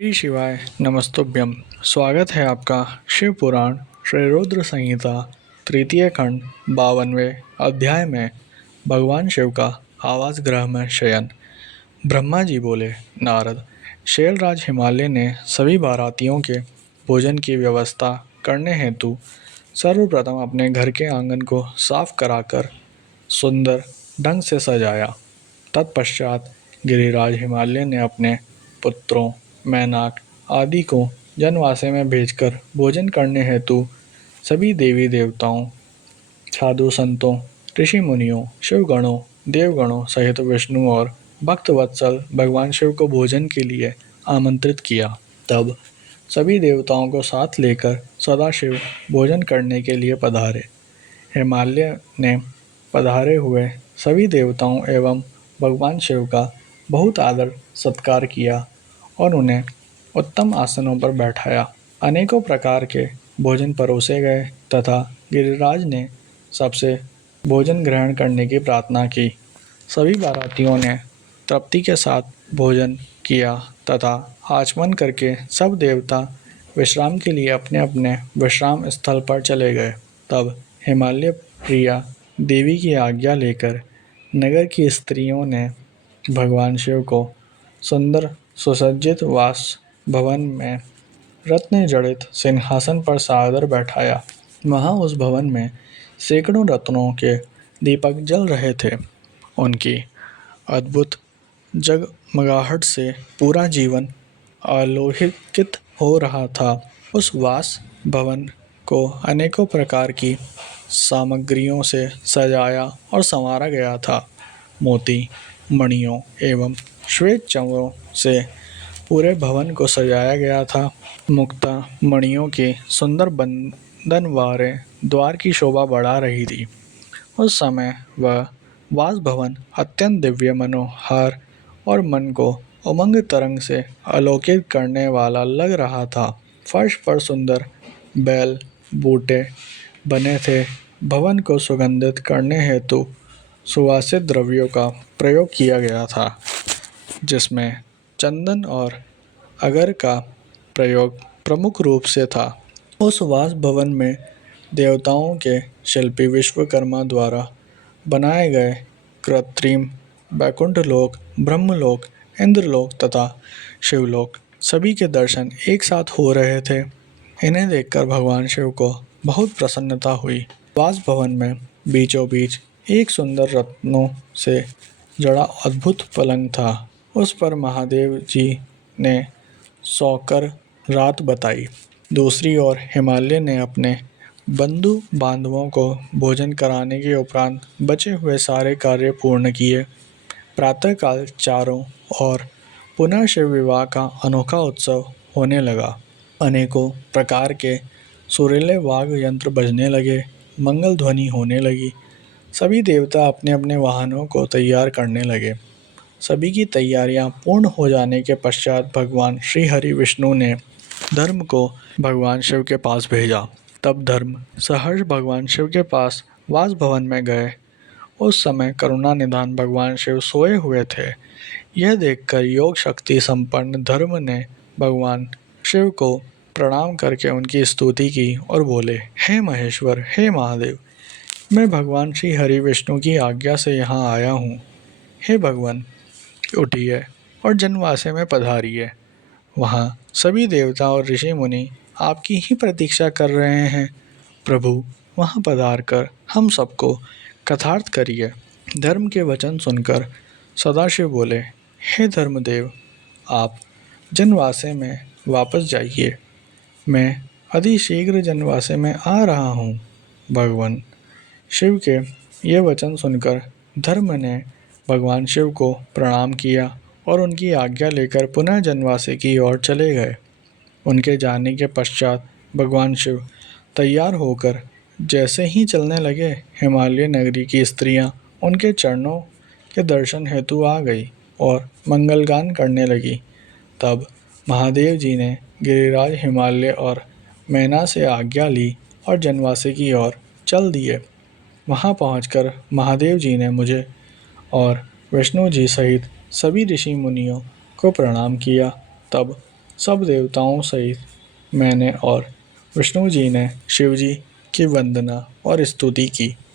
श्री शिवाय नमस्तुभ्यम। स्वागत है आपका शिव पुराण श्री रुद्र संहिता तृतीय खंड 52वें अध्याय में भगवान शिव का आवास गृह में शयन। ब्रह्मा जी बोले, नारद, शैलराज हिमालय ने सभी बारातियों के भोजन की व्यवस्था करने हेतु सर्वप्रथम अपने घर के आंगन को साफ कराकर सुंदर ढंग से सजाया। तत्पश्चात गिरिराज हिमालय ने अपने पुत्रों मैनाक आदि को जनवासे में भेजकर भोजन करने हेतु सभी देवी देवताओं, साधु संतों, ऋषि मुनियों, शिवगणों, देवगणों सहित विष्णु और भक्त वत्सल भगवान शिव को भोजन के लिए आमंत्रित किया। तब सभी देवताओं को साथ लेकर सदाशिव भोजन करने के लिए पधारे। हिमालय ने पधारे हुए सभी देवताओं एवं भगवान शिव का बहुत आदर सत्कार किया और उन्हें उत्तम आसनों पर बैठाया। अनेकों प्रकार के भोजन परोसे गए तथा गिरिराज ने सबसे भोजन ग्रहण करने की प्रार्थना की। सभी बारातियों ने तृप्ति के साथ भोजन किया तथा आचमन करके सब देवता विश्राम के लिए अपने अपने विश्राम स्थल पर चले गए। तब हिमालय प्रिया देवी की आज्ञा लेकर नगर की स्त्रियों ने भगवान शिव को सुंदर सुसज्जित वास भवन में रत्न जड़ित सिंहासन पर सादर बैठाया। वहाँ उस भवन में सैकड़ों रत्नों के दीपक जल रहे थे। उनकी अद्भुत जगमगाहट से पूरा जीवन आलोकित हो रहा था। उस वास भवन को अनेकों प्रकार की सामग्रियों से सजाया और संवारा गया था। मोती, मणियों एवं श्वेत चंद्रों से पूरे भवन को सजाया गया था। मुक्ता मणियों की सुंदर बंधनवारें द्वार की शोभा बढ़ा रही थी। उस समय वह वास भवन अत्यंत दिव्य, मनोहर और मन को उमंग तरंग से आलोकित करने वाला लग रहा था। फर्श पर सुंदर बैल बूटे बने थे। भवन को सुगंधित करने हेतु सुवासित द्रव्यों का प्रयोग किया गया था, जिसमें चंदन और अगर का प्रयोग प्रमुख रूप से था। उस वास भवन में देवताओं के शिल्पी विश्वकर्मा द्वारा बनाए गए कृत्रिम वैकुंठ लोक, ब्रह्मलोक, इंद्रलोक तथा शिवलोक सभी के दर्शन एक साथ हो रहे थे। इन्हें देखकर भगवान शिव को बहुत प्रसन्नता हुई। वास भवन में बीचों बीच एक सुंदर रत्नों से जड़ा अद्भुत पलंग था। उस पर महादेव जी ने सोकर रात बताई। दूसरी ओर हिमालय ने अपने बंधु बांधवों को भोजन कराने के उपरांत बचे हुए सारे कार्य पूर्ण किए। प्रातःकाल चारों ओर पुनः शिव विवाह का अनोखा उत्सव होने लगा। अनेकों प्रकार के सुरीले वाद्य यंत्र बजने लगे, मंगल ध्वनि होने लगी। सभी देवता अपने अपने वाहनों को तैयार करने लगे। सभी की तैयारियां पूर्ण हो जाने के पश्चात भगवान श्री हरि विष्णु ने धर्म को भगवान शिव के पास भेजा। तब धर्म सहर्ष भगवान शिव के पास वास भवन में गए। उस समय करुणा निधान भगवान शिव सोए हुए थे। यह देखकर योग शक्ति संपन्न धर्म ने भगवान शिव को प्रणाम करके उनकी स्तुति की और बोले, हे महेश्वर, हे महादेव, मैं भगवान श्री हरि विष्णु की आज्ञा से यहाँ आया हूँ। हे भगवान, उठिए और जनवासे में पधारिए। वहाँ सभी देवता और ऋषि मुनि आपकी ही प्रतीक्षा कर रहे हैं। प्रभु, वहाँ पधार कर हम सबको कथार्थ करिए। धर्म के वचन सुनकर सदाशिव बोले, हे धर्मदेव, आप जनवासे में वापस जाइए। मैं अतिशीघ्र जनवासे में आ रहा हूँ। भगवान शिव के ये वचन सुनकर धर्म ने भगवान शिव को प्रणाम किया और उनकी आज्ञा लेकर पुनः जनवासे की ओर चले गए। उनके जाने के पश्चात भगवान शिव तैयार होकर जैसे ही चलने लगे, हिमालय नगरी की स्त्रियां उनके चरणों के दर्शन हेतु आ गई और मंगलगान करने लगी। तब महादेव जी ने गिरिराज हिमालय और मैना से आज्ञा ली और जनवासे की ओर चल दिए। वहां पहुंचकर महादेव जी ने मुझे और विष्णु जी सहित सभी ऋषि मुनियों को प्रणाम किया। तब सब देवताओं सहित मैंने और विष्णु जी ने शिव जी की वंदना और स्तुति की।